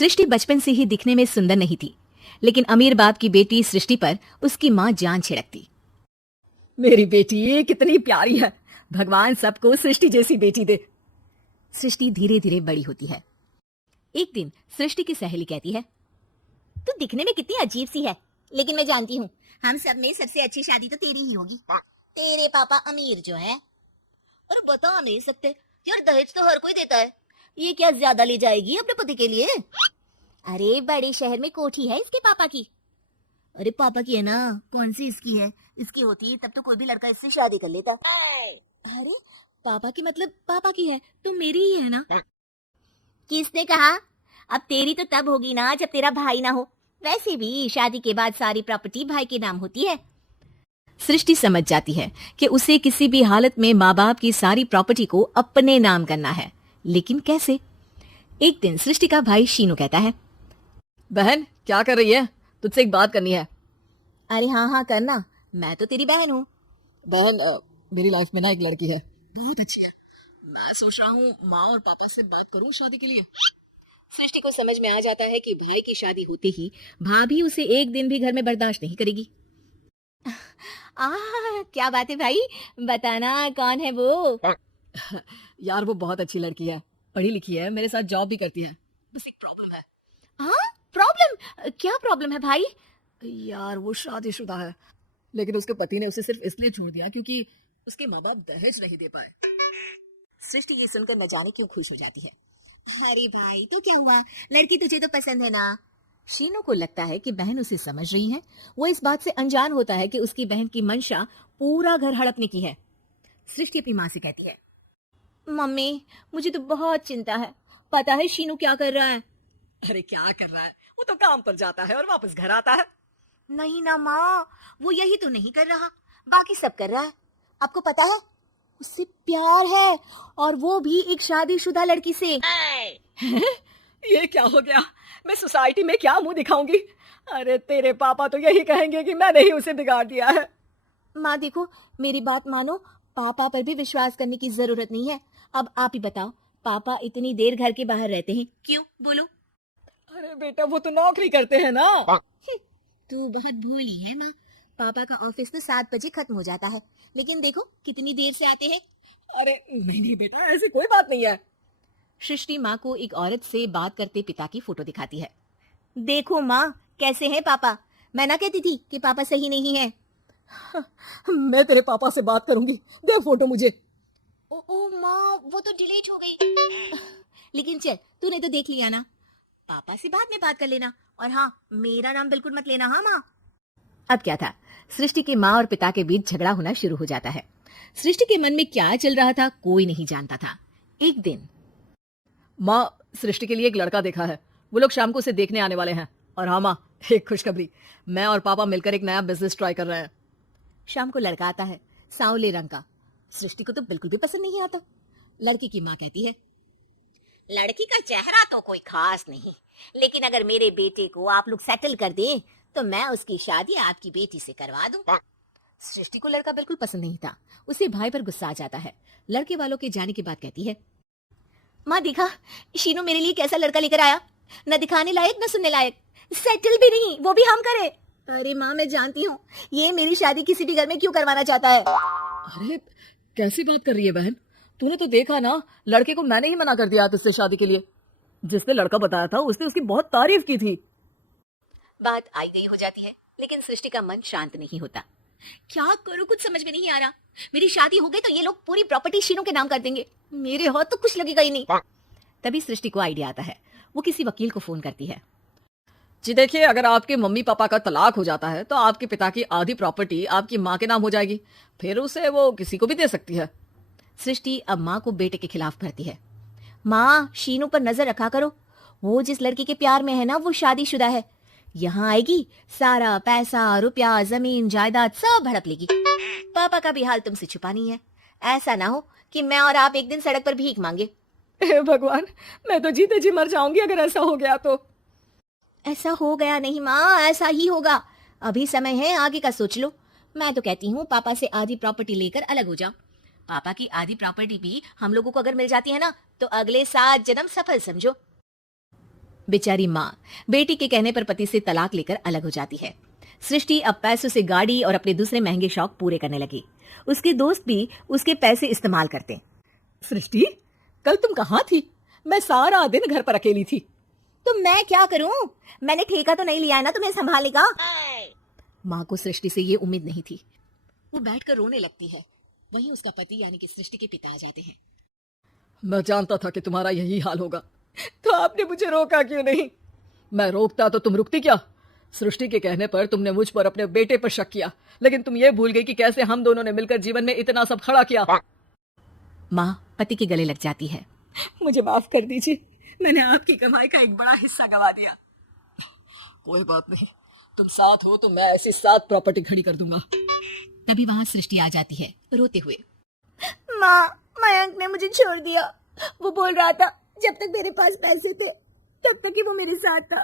सृष्टि बचपन से ही दिखने में सुंदर नहीं थी, लेकिन अमीर बाप की बेटी सृष्टि पर उसकी माँ जान छिड़कती। मेरी बेटी कितनी प्यारी है, भगवान सबको सृष्टि जैसी बेटी दे। सृष्टि धीरे धीरे बड़ी होती है। एक दिन सृष्टि की सहेली कहती है, तू दिखने में कितनी अजीब सी है, लेकिन मैं जानती हूँ हम सब में सबसे अच्छी शादी तो तेरी ही होगी। तेरे पापा अमीर जो है, और बता नहीं सकते यार, दहेज तो हर कोई देता है, ये क्या ज्यादा ले जाएगी अपने पति के लिए? अरे बड़े शहर में कोठी है इसके पापा की। अरे पापा की है ना, कौन सी इसकी है? इसकी होती तब तो कोई भी लड़का इससे शादी कर लेता। अरे पापा की मतलब पापा की है तो मेरी ही है ना? किसने कहा? अब तेरी तो तब होगी ना जब तेरा भाई ना हो। वैसे भी शादी के बाद सारी प्रॉपर्टी भाई के नाम होती है। सृष्टि समझ जाती है कि उसे किसी भी हालत में माँ बाप की सारी प्रॉपर्टी को अपने नाम करना है, लेकिन कैसे? एक दिन सृष्टि का भाई शीनू कहता है, बहन क्या कर रही है? तुझसे एक बात करनी है। अरे हाँ हाँ करना, मैं तो तेरी बहन हूँ। बहन मेरी लाइफ में ना एक लड़की है, बहुत अच्छी है। मैं सोच रहा हूँ माँ और पापा से बात करूँ शादी के लिए। सृष्टि को समझ में आ जाता है कि भाई की शादी होते ही भाभी उसे एक दिन भी घर में बर्दाश्त नहीं करेगी। क्या बात है भाई, बताना कौन है वो? यार वो बहुत अच्छी लड़की है, पढ़ी लिखी है, मेरे साथ जॉब भी करती है। बस एक प्रॉब्लम है। हाँ प्रॉब्लम? क्या प्रॉब्लम है भाई? यार वो शादीशुदा है, लेकिन उसके पति ने उसे सिर्फ इसलिए छोड़ दिया क्योंकि उसके माँ बाप दहेज नहीं दे पाए। सृष्टि ये सुनकर न जाने क्यों खुश हो जाती है। अरे भाई तो क्या हुआ, लड़की तुझे तो पसंद है ना? शीनू को लगता है कि बहन उसे समझ रही है। वो इस बात से अनजान होता है कि उसकी बहन की मंशा पूरा घर हड़पने की है। सृष्टि अपनी माँ से कहती है, मम्मी मुझे तो बहुत चिंता है, पता है शीनू क्या कर रहा है? अरे क्या कर रहा है, वो तो काम पर जाता है और वापस घर आता है। नहीं ना माँ, वो यही तो नहीं कर रहा, बाकी सब कर रहा है। आपको पता है उससे प्यार है, और वो भी एक शादीशुदा लड़की से। ये क्या हो गया? मैं सोसाइटी में क्या मुंह दिखाऊंगी? अरे तेरे पापा तो यही कहेंगे कि मैंने ही उसे बिगाड़ दिया है। माँ देखो मेरी बात मानो, पापा पर भी विश्वास करने की जरूरत नहीं है। अब आप ही बताओ, पापा इतनी देर घर के बाहर रहते हैं क्यों, बोलो? अरे बेटा वो तो नौकरी करते हैं ना। तू बहुत भोली है माँ, पापा का ऑफिस तो 7 बजे खत्म हो जाता है, लेकिन देखो कितनी देर से आते हैं। अरे नहीं बेटा, ऐसी कोई बात नहीं है। सृष्टि माँ को एक औरत से बात करते पिता की फोटो दिखाती है। देखो माँ कैसे हैं पापा, मैं ना कहती थी कि पापा सही नहीं है। मैं तेरे पापा से बात करूंगी, दे फोटो मुझे। ओ माँ वो तो डिलीट हो गई। लेकिन चल तूने तो देख लिया ना, पापा से बाद में बात कर लेना, और हाँ मेरा नाम बिल्कुल मत लेना। हाँ माँ। अब क्या था, सृष्टि की माँ और पिता के बीच झगड़ा होना शुरू हो जाता है। सृष्टि के मन में क्या चल रहा था कोई नहीं जानता था। एक दिन, माँ सृष्टि के लिए एक लड़का देखा है, वो लोग शाम को उसे देखने आने वाले हैं। और हाँ माँ, एक खुशखबरी, मैं और पापा मिलकर एक नया बिजनेस ट्राई कर रहे हैं। शाम को लड़का आता है, सांवले रंग का। सृष्टि को तो बिल्कुल भी पसंद नहीं आता। लड़की की माँ कहती है, लड़की का चेहरा तो कोई खास नहीं, लेकिन अगर मेरे बेटे को आप लोग सेटल कर दें तो मैं उसकी शादी आपकी बेटी से करवा दूं। सृष्टि को लड़का बिल्कुल पसंद नहीं था। उसे भाई पर गुस्सा आ जाता है। लड़के वालों के जाने के बाद कहती है, माँ देखा शीनू मेरे लिए कैसा लड़का लेकर आया, न दिखाने लायक न सुनने लायक, सेटल भी नहीं, वो भी हम करे। अरे माँ मैं जानती हूँ ये मेरी शादी किसी भी घर में क्यों करवाना चाहता है। अरे कैसी बात कर रही है बहन, तूने तो देखा ना, लड़के को मैंने ही मना कर दिया तुझसे शादी के लिए। जिसने लड़का बताया था उसने उसकी बहुत तारीफ की थी। बात आई गई हो जाती है, लेकिन सृष्टि का मन शांत नहीं होता। क्या करूँ कुछ समझ में नहीं आ रहा, मेरी शादी हो गई तो ये लोग पूरी प्रॉपर्टी शीनू के नाम कर देंगे, मेरे हाथ तो कुछ लगेगा ही नहीं। तभी सृष्टि को आइडिया आता है। वो किसी वकील को फोन करती है। जी देखिए, अगर आपके मम्मी पापा का तलाक हो जाता है तो आपके पिता की आधी प्रॉपर्टी आपकी माँ के नाम हो जाएगी, फिर उसे वो किसी को भी दे सकती है। सृष्टि अब माँ को बेटे के खिलाफ भरती है। माँ शीनू पर नजर रखा करो, वो जिस लड़की के प्यार में है ना वो शादीशुदा है, यहाँ आएगी सारा पैसा रुपया जमीन जायदाद सब हड़प लेगी। पापा का भी हाल तुमसे छुपा नहीं है, ऐसा ना हो कि मैं और आप एक दिन सड़क पर भीख मांगे। हे भगवान, मैं तो जीते जी मर जाऊंगी अगर ऐसा हो गया तो। ऐसा हो गया नहीं माँ, ऐसा ही होगा, अभी समय है, आगे का सोच लो। मैं तो कहती हूँ पापा से आधी प्रॉपर्टी लेकर अलग हो जाओ। पापा की आधी प्रॉपर्टी भी हम लोगों को अगर मिल जाती है ना तो अगले 7 जन्म सफल समझो। बेचारी माँ बेटी के कहने पर पति से तलाक लेकर अलग हो जाती है। सृष्टि अब पैसों से गाड़ी और अपने दूसरे महंगे शौक पूरे करने लगी। उसके दोस्त भी उसके पैसे इस्तेमाल करते। सृष्टि, कल तुम कहाँ थी? मैं सारा दिन घर पर अकेली थी। तो मैं क्या करूं? मैंने ठेका तो नहीं लिया है ना तुम्हें संभालने का। माँ को सृष्टि से ये उम्मीद नहीं थी। वो बैठकर रोने लगती है। वहीं उसका पति यानी कि सृष्टि के पिता आ जाते हैं। मैं जानता था कि तुम्हारा यही हाल होगा, तो आपने मुझे रोका क्यों नहीं? मैं रोकता तो तुम रुकती क्या? सृष्टि के कहने पर तुमने मुझ पर अपने बेटे पर शक किया, लेकिन तुम ये भूल गई कि कैसे हम दोनों ने मिलकर जीवन में इतना सब खड़ा किया। माँ पति के गले लग जाती है। मुझे माफ कर दीजिए, मैंने आपकी कमाई का एक बड़ा हिस्सा गवा दिया। कोई बात नहीं, तुम साथ हो तो मैं ऐसी 7 प्रॉपर्टी खड़ी कर दूंगा। तभी वहाँ सृष्टि आ जाती है रोते हुए। माँ, मयंक ने मुझे छोड़ दिया। वो बोल रहा था जब तक मेरे पास पैसे थे तब तक ही वो मेरे साथ था,